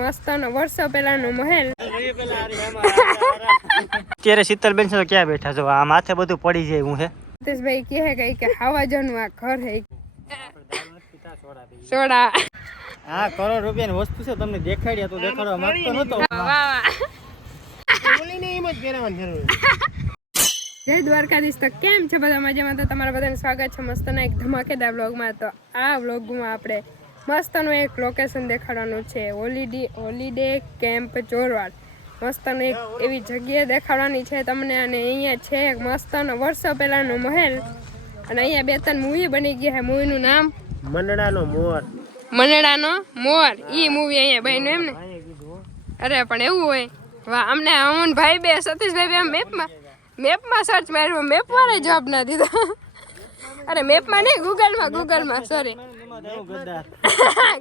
મસ્તનો વર્ષો પહેલાનો મહેલ. અત્યારે શીતલબેન છે ક્યાં બેઠા છો? આ માથે બધું પડી જાય હું હે. ભાઈ કહે કે હાવાજોનું આ ઘર હે. સોડા. હા, કરોડ રૂપિયાની વસ્તુ છે, તમને દેખાડ્યા તો દેખાડવા માંગતો નતો. વાહ. બોલીને એમ જ પહેરવાની જરૂર. જય દ્વારકાધીશ. તો કેમ છે બધા? મજામાં? તો તમારા બધાને સ્વાગત છે મસ્તના એક ધમાકેદાર વ્લોગમાં. તો આ વ્લોગમાં આપણે મસ્તનું એક લોકેશન દેખાડવાનું છે, હોલિડે કેમ્પ ચોરવાડ. મસ્તનું એક એવી જગ્યા દેખાડવાની છે તમને. અને અહીંયા છે એક મસ્તનો વર્ષો પહેલાનો મહેલ. અને અહીંયા 2-3 મૂવી બની ગયા છે. મૂવીનું નામ મંડળાનો મોર. મંડળાનો મોર. ઈ મૂવી અહીંયા બન્યું એમ ને? અરે પણ એવું હોય? વાહ. અમને અમન ભાઈ બે સતીશભાઈ બે મેપમાં સર્ચ માર્યો, મેપ વાળા જવાબ ના દીધા. અરે મેપમાં નહીં, ગૂગલમાં સોરી.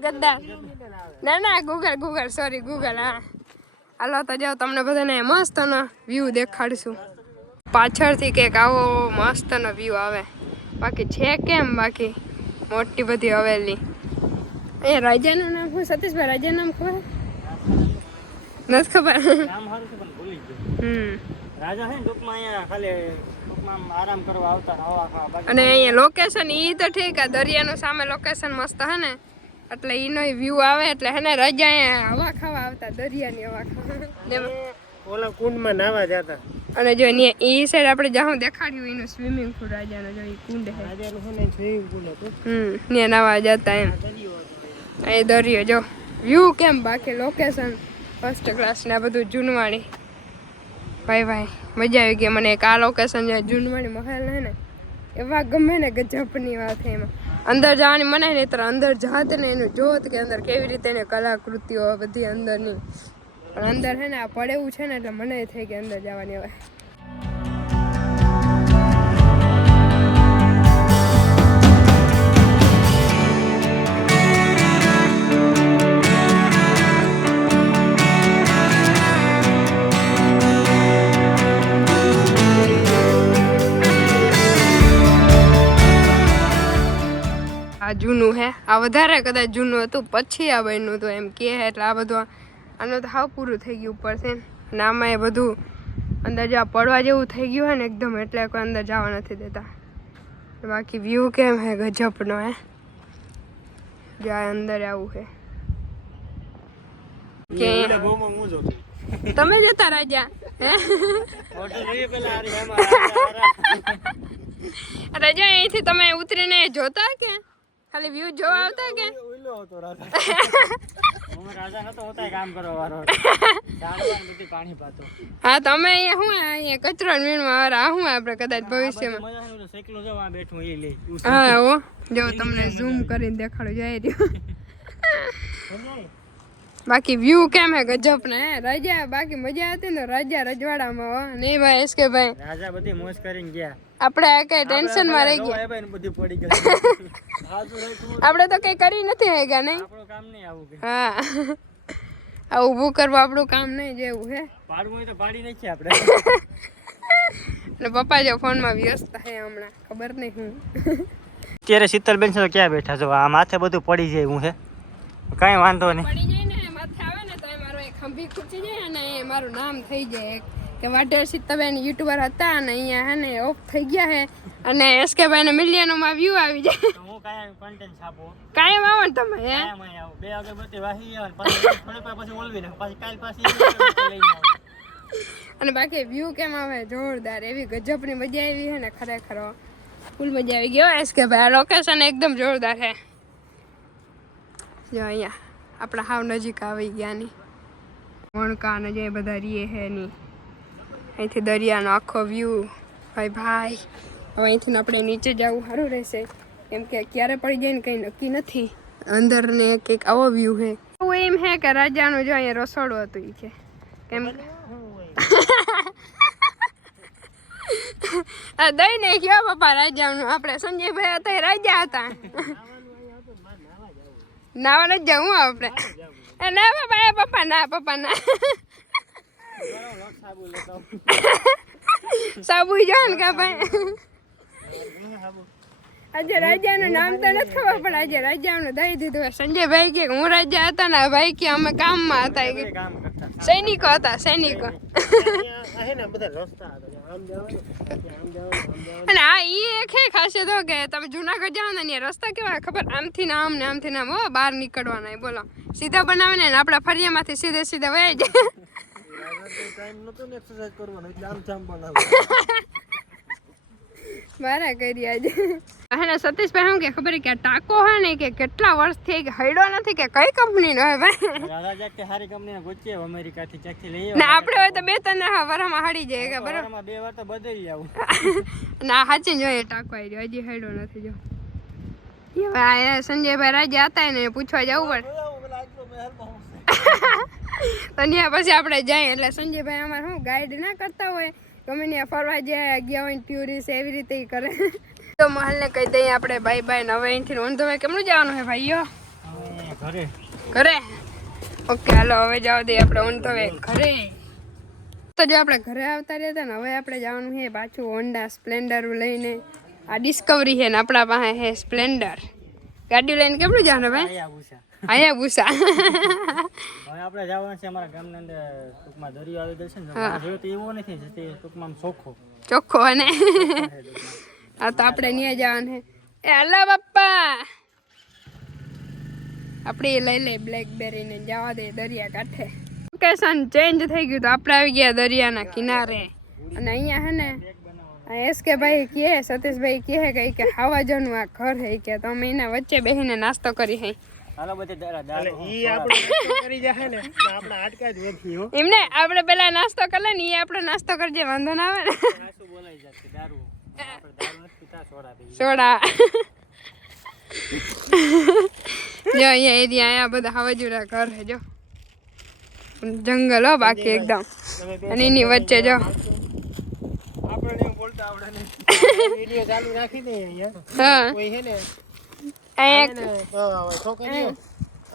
ગદ્દાર. ના ગૂગલ સોરી ગૂગલ. હા હાલો તો જાઓ, તમને બધાને મસ્તનો વ્યૂ દેખાડશું. પાછળથી કંઈક આવો મસ્તનો વ્યૂ આવે. બાકી છે કેમ? બાકી મોટી બધી હવેલી. એ રાજાનું નામ શું સતીશભાઈ? રાજાનું નામ ખબર નથી? ખબર. રાજા હે ટૂંકમાં અહીંયા ખાલી આરામ કરવા આવતા હવા ખાવા. અને અહીંયા લોકેશન ઈ તો ઠીક, આ દરિયાનું સામે લોકેશન મસ્ત હે ને, એટલે ઈનો વ્યૂ આવે એટલે હે ને રાજા અહીંયા હવા ખાવા આવતા, દરિયાની હવા ખાવા. ઓલા કુંડમાં નાવા જતા. અને જો ઈ સાઈડ આપણે જાહું દેખાડ્યું એનું સ્વિમિંગ પૂલ રાજાનો, જો ઈ કુંડ હે. રાજાનું છે ને સ્વિમિંગ પૂલ હતું. ત્યાં નાવા જતા એમ. એ દરિયો જો વ્યૂ કેમ, બાકી લોકેશન ફર્સ્ટ ક્લાસ ને. આ બધું જૂનવાણી. ભાઈ મજા આવી ગઈ મને. એક આ લોકેશન જે જૂનવાણી મહેલ હે ને, એવા ગમે ને ગજબની વાત છે. એમાં અંદર જવાની મને નહીં, તો અંદર જાત ને એનું જોત કે અંદર કેવી રીતે એને કલાકૃતિઓ બધી અંદરની. પણ અંદર છે ને આ પડેવું છે ને એટલે મને થઈ કે અંદર જવાની હવે. આ જૂનું હે, આ વધારે કદાચ જૂનું હતું, પછી આ બન્યું હતું એમ કે. એટલે આ બધું આનું તો હાવ પૂરું થઈ ગયું ઉપર છે ને. આમાં એ બધું અંદર જવા પડવા જેવું થઈ ગયું હે ને એકદમ, એટલે કોઈ અંદર જવા નથી દેતા. બાકી વ્યૂ કેમ હે ગજબનો હે. જ્યાં અંદર આવું હે કે તમે જતા રાજા હે. રાજા અહીંથી તમે ઉતરીને જોતા કે ખાલી વ્યૂ જોવા આવતા કે? હા તમે અહીંયા શું અહીંયા કચરો વીણવા વાળા શું આપણે કદાચ ભવિષ્યમાં. હા હો જો તમને ઝૂમ કરીને દેખાડું જાય રહ્યું. બાકી વ્યૂ કેમ હે ગજબ ને રાજા. બાકી મજા હતી ને રાજા રજવાડામાં. હો નહીં ભાઈ એસ કે ભાઈ રાજા બધી મોજ કરીને ગયા. આપણે કઈ ટેન્શન માં રહી ગયા. આપણે તો કઈ કરી નથી હેગા નહીં. હા આ ઊભું કરવું આપણું કામ નહીં જેવું હે. પાડવું તો પાડી નાખીએ આપણે. એટલે પપ્પા જો ફોનમાં વ્યસ્ત હે હમણાં, ખબર નહીં હું. અત્યારે શીતલબેન છે ક્યાં બેઠા છો? આ માથે બધું પડી જાય હું હે. કઈ વાંધો નહીં. પડી જાય ને માથે આવે ને તો મારો એક ખંભી ખૂચી જાય અને મારું નામ થઈ જાય કે વાટેર શીતલબેન યુટ્યુબર હતા અને અહીંયા હે ને ઓફ થઈ ગયા હે. અને એસકે ભાઈ ને મિલિયનોમાં વ્યૂ આવી જાય. હું કાંઈ કન્ટેન્ટ છાપો કાયમ આવો ને તમે હે. બે અગરબત્તી વાહી આવે પછી ઓલવી નાખ, પછી કાલ પાછી લઈને આવો. અને બાકી વ્યૂ કેમ આવે જોરદાર. એવી ગજબની મજા આવી છે ને ખરેખર ફૂલ મજા આવી ગયો. એસકે ભાઈ આ લોકેશન એકદમ જોરદાર છે. જો અહીંયા આપણા હાવ નજીક આવી ગયા ની વણકા ને જે બધા રીએ હે ની. અહીંથી દરિયાનો આખો વ્યૂ. ભાઈ હવે અહીંથી આપણે નીચે જવું સારું રહેશે, કેમ કે ક્યારે પડી જાય ને કંઈ નક્કી નથી. અંદર ને કંઈક આવો વ્યૂ છે. એવું એમ હે કે રાજાનું જો અહીંયા રસોડું હતું એ છે કેમ દઈ ને કયો પપ્પા રાજાનું. આપણે સંજયભાઈ હતા રાજા હતા. નાવા નથી જવું આપણે. ના પપ્પા ના સાબુ જો ને કા ભાઈ. આજે રાજાનું નામ તો નથી ખબર પણ આજે રાજાનું દઈ દીધું. સંજયભાઈ કે હું રાજા હતા ને ભાઈ કે અમે કામમાં હતા કે કામ કરતા સૈનિકો હતા સૈનિકો. અને આ ઈ એક હે ખાસિયત હો કે તમે જુનાગઢ જાઓ ને ત્યાં રસ્તા કેવા ખબર આમથી ને આમથી ને આમ હો બહાર નીકળવાના એ બોલો સીધા બનાવે ને આપણા ફરિયામાંથી સીધે સીધા વયા જાય. મારા કરી આજે હે ને સતીશભાઈ શું કે ખબર કે આ ટાંકો હે ને કે કેટલા વર્ષથી કે હૈડો નથી કે કઈ કંપનીનો હે ભાઈ. રાજા કે સારી કંપનીને ગોચીએ અમેરિકાથી ચાખી લઈએ ના આપણે હોય તો 2-3 વરામાં હળી જાય કે બરાબર. 2 વાર તો બદલી આવું. ના સાચી જોઈએ ટાંકો આવી રહ્યો હજી હૈડો નથી જો. એ ભાઈ સંજયભાઈ રાજા હતા ને પૂછવા જવું પડે તો ત્યાં પછી આપણે જઈએ એટલે સંજયભાઈ અમારે શું ગાઈડ ના કરતા હોય ગમે ત્યાં ફરવા ગયા હોય ટુરિસ્ટ એવી રીતે ઈ કરે. તો મહલને કહી દઈએ આપણે બાય બાય ને હવે અહીંથી ઓન ધ વે કેમનું જવાનું છે ભાઈઓ ઘરે ઘરે. ઓકે હાલો હવે જવા દઈએ આપણે ઓન ધ વે ઘરે. તો જો આપણે ઘરે આવતા રહ્યા હતા ને હવે આપણે જવાનું છે પાછું હોન્ડા સ્પ્લેન્ડર લઈને. આ ડિસ્કવરી છે ને આપણા પાસે છે સ્પ્લેન્ડર. ગાડી લઈને કેમનું જવાનું ભાઈ હાયાબુસા. હવે આપણે જવાનું છે અમારા ગામની અંદર ટૂંકમાં દરિયો આવી ગયો છે ને જોયો તો એવો નથી જે ટૂંકમાં ચોખ્ખો ચોખ્ખો અને હા તો આપણે ત્યાં જવાનું છે. એ હલા બાપ્પા આપણે લઈ લે બ્લેકબેરી ને જવા દે દરિયા કાંઠે. લોકેશન ચેન્જ થઈ ગયું તો આપણે આવી ગયા દરિયાના કિનારે. અને અહીંયા હે ને એસકે ભાઈ કહે સતીશભાઈ કહે કે હાવાજોનું આ ઘર હે કે તો અમે એના વચ્ચે બેસીને નાસ્તો કરી હઈ. હાલો બધે એમને આપણે પેલા નાસ્તો કરી લે ને એ આપણે નાસ્તો કરજે વાંધો ના આવે ને. સોડા જો અહીંયા એરિયા અહીંયા બધા હવાજુરા ઘર હે જો જંગલ હો બાકી એકદમ અને એની વચ્ચે જો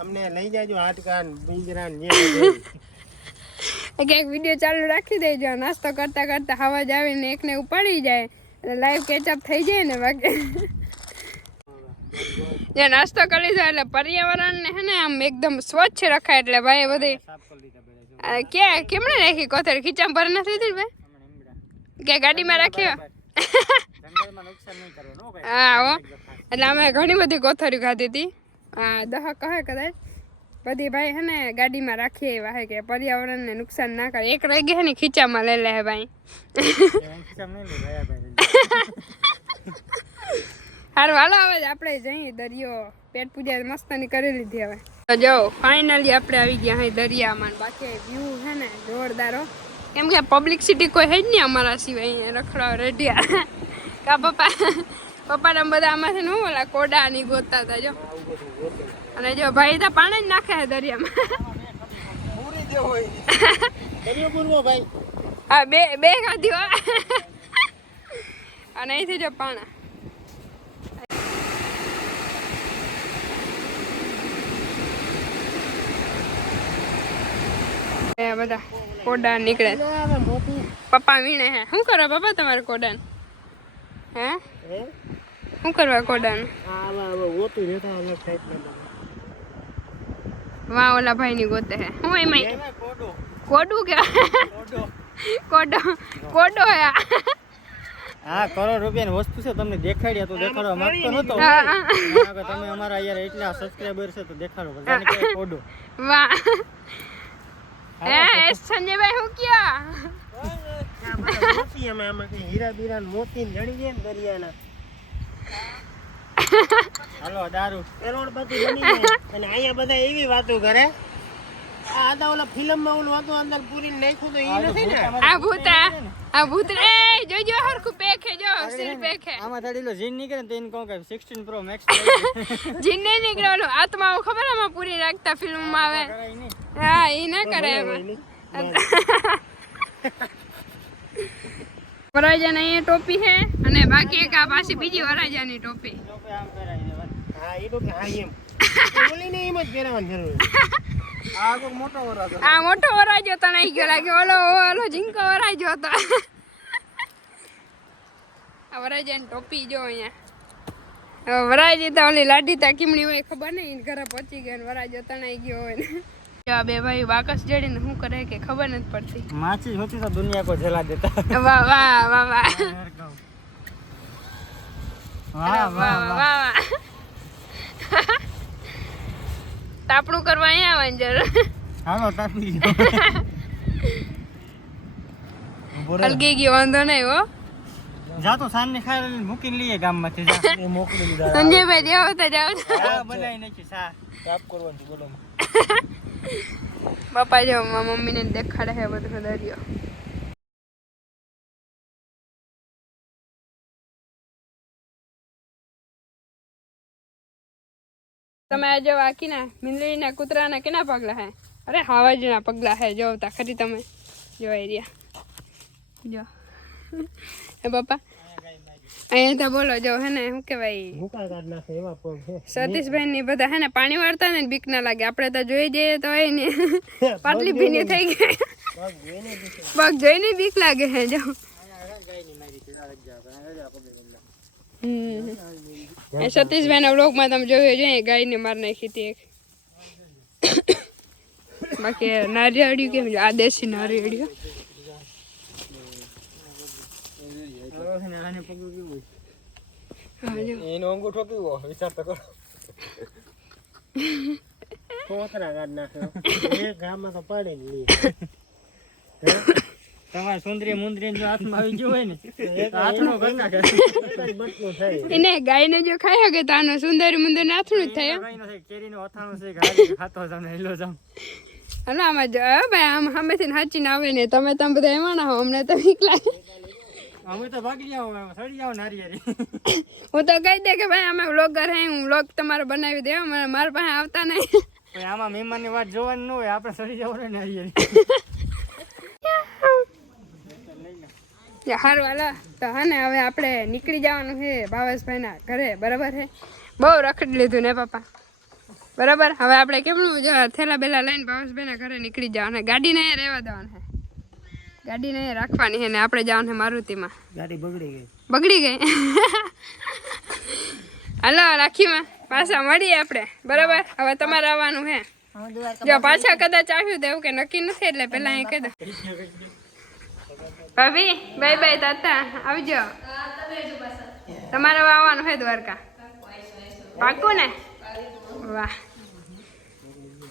અમને લઈ જાજો હાડકાન પિંજરાન એક વિડીયો ચાલુ રાખી દેજો નાસ્તો કરતા કરતા હવા જ આવીને એકને ઉપાડી જાય એટલે લાઈવ કેચઅપ થઈ જાય ને બાકી જે નાસ્તો કરી જાય એટલે પર્યાવરણને હે ને આમ એકદમ સ્વચ્છ રખાય એટલે ભાઈ બધી ક્યાં કેમણે રાખી કોથળી ખીચામાં ભરી નથી દીધી ભાઈ કે ગાડીમાં રાખ્યો હા હો એટલે અમે ઘણી બધી કોથળી ખાધી હતી. હા 10 કહે કદાચ બધી ભાઈ હે ને ગાડીમાં રાખીએ એવા હે કે પર્યાવરણને નુકસાન ના કરે. એક રહી ગઈ હે ને ખીચામાં લઈ લે હે ભાઈ. હારું હાલો હવે આપણે જઈએ દરિયો પેટ પૂજા મસ્તની કરી લીધી હવે. તો જો ફાઇનલી આપણે આવી ગયા હે દરિયામાં. બાકી વ્યૂ હે ને જોરદાર હો કેમ કે પબ્લિસિટી કોઈ હે જ નહીં અમારા સિવાય અહીંયા રખડાવ રેડિયા કા પપ્પાને બધા આમાંથી નું ઓલા કોડા ની ગોતતા હતા જો. અને જો ભાઈ તો પાણી જ નાખે છે દરિયામાં. હા બે ખાધી હો અને અહીંથી જો પાણા બધા કોડા નીકળે. પપ્પા વીણે હે શું કરો પપ્પા તમારે કોડા હે શું કરવા કોડા વાહ ઓલા ભાઈ ની ગોતે હે હું એમાં કોડું કે કોડો હે. હા કરોડ રૂપિયાની વસ્તુ છે તમને દેખાડ્યા તો દેખાડવા માંગતો નતો તમે અમારા યાર એટલા સબસ્ક્રાઇબર છે તો દેખાડો બધાને કે કોડો વાહ એ સંજયભાઈ હું ક્યાં મોતી અમે આમાં કઈ હીરા બીરા મોતી જડી જાય ને દરિયાના. હાલો દારૂ કરોડપતિ બની જાય અને અહીંયા બધા એવી વાતો કરે. આ આદા ઓલા ફિલ્મમાં ઓલું હતું અંદર પૂરી નાખ્યું તો એ નથી ને આ ભૂત એ જોજો હરખું પેખે જો સિર પેખે આમાં થાડીલો જીન નીકળે તો એને કહું કે 16 પ્રો મેક્સ જીન નહીં નીકળે ઓલું આત્મા ખબર આમાં પૂરી રાખતા ફિલ્મમાં આવે હા એ ના કરે એમાં. વરાજાની અહીંયા ટોપી છે અને બાકી એક આ પાછી બીજી વરાજાની ટોપી. હા એ તો હા એમ ઓલી ને એમ જ પહેરવાની જરૂર. આ કોઈ મોટો વરાજો આ મોટો વરાજો તો નહીં ગયો લાગે ઓલો ઝીંકો વરાજો હતો. આ વરાજાની ટોપી જો અહીંયા વરાઈ જતા ઓલી લાડી તા કીમણી હોય ખબર નહીં ઘરે પહોંચી ગયો ને વરાઈ જતા તણાઈ ગયો હોય ને આ બે ભાઈ બાકસ જડીને શું કરે કે ખબર નથી પડતી माची होती तो दुनिया को जला देता વાહ વાહ વાહ વાહ वाह वाह वाह તાપણું કરવા અહીંયા આવવાની જરૂર हालो तापी હલકી ગયો વાંધો નહીં હો जा तो सान ने खाई મૂકીને લઈએ ગામમાંથી જા એ મોકલી દીધા સંજયભાઈ જેવો તો જાવ હા બનાવી નાખી સા સાફ કરવાનું બોલો બાપા જો મારા મમ્મીને દેખાડે છે બધું દરિયો તમે આ જો આકીના મીંદડીના કૂતરાના કેના પગલા હે અરે હાવાજીના પગલા હે જોતા ખરી તમે જો એરિયા જો હે બાપા અહીંયા તો બોલો જો હે ને શું કહેવાય ભૂકા કાઢ નાખે એવા પગ છે સતીશભાઈ ની બધા હે ને પાણી વાળતા ને બીક ના લાગે આપણે તો જોઈ જઈએ તો એ ને પાટલી ભીની થઈ ગઈ પગ જોઈને બીક લાગે હે જો સતીશભાઈ ના વ્લોગમાં તમે જોયું જોઈએ ગાયને માર નાખી હતી એક બાકી નારિયેળિયું કેમ આ દેશી નારિયેળિયું એનો અંગૂઠો કેવો વિચાર તો કરો કોતરા કાઢ નાખે એક ગામમાં તો પાડી જ લઈએ તમારે સુંદરી મુંદરી જો હાથમાં આવી ગયો હોય ને હાથનો કરી નાખે બટનું થાય એને ગાયને જો ખાઈ શકે તો આનું સુંદરી મુંદર નાથનું જ થાય ગાયનો છે કેરીનો અથાણું છે ગાડી ખાતો જાવ ને હેલો જાવ હલો આમાં જો ભાઈ આમ સામેથી હાચીને આવે ને તમે બધા એમાં ના હો અમને તો બીક લાગે અમે તો ભાગી જાવ સડી જાવ નારિયેરી હું તો કહી દે કે ભાઈ અમે વ્લોગર હે હું વ્લોગ તમારો બનાવી દે મારા પાસે આવતા નહીં પણ આમાં મહેમાનની વાત જોવાની ન હોય આપણે સડી જાવ ને નારિયેરી સારું હાલો તો હા ને હવે આપણે નીકળી જવાનું છે ભાવેશભાઈના ઘરે બરાબર છે બહુ રખડી લીધું ને પપ્પા બરાબર હવે આપણે કેમનું થેલા બેલા લઈને ભાવેશભાઈના ઘરે નીકળી જવાનું ગાડીને અહીંયા રહેવા દેવાનું છે ગાડીને અહીંયા રાખવાની છે ને આપણે જવાનું છે મારુતિમાં ગાડી બગડી ગઈ હાલો રાખીમાં પાછા મળીએ આપણે બરાબર હવે તમારે આવવાનું છે જો પાછા કદાચ આવ્યું તો એવું કે નક્કી નથી એટલે પેલા અહીં કહી દો ભાભી બાય બાય તાતા આવજો તમારે આવવાનું છે દ્વારકા પાકું ને વાહ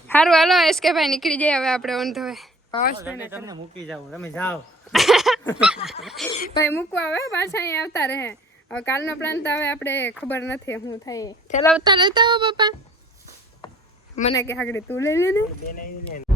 સારું હાલો એસકે ભાઈ નીકળી જાય હવે આપણે ઓન ધોવે તમને મૂકી જાવ તમે જાઓ ભાઈ મૂકવા આવે પાછા અહીં આવતા રહે હવે કાલનો પ્લાન તો હવે આપણે ખબર નથી શું થાય થેલા ઉતાર લેતા હો બાપા મને કે આગળ તું લઈ લે ને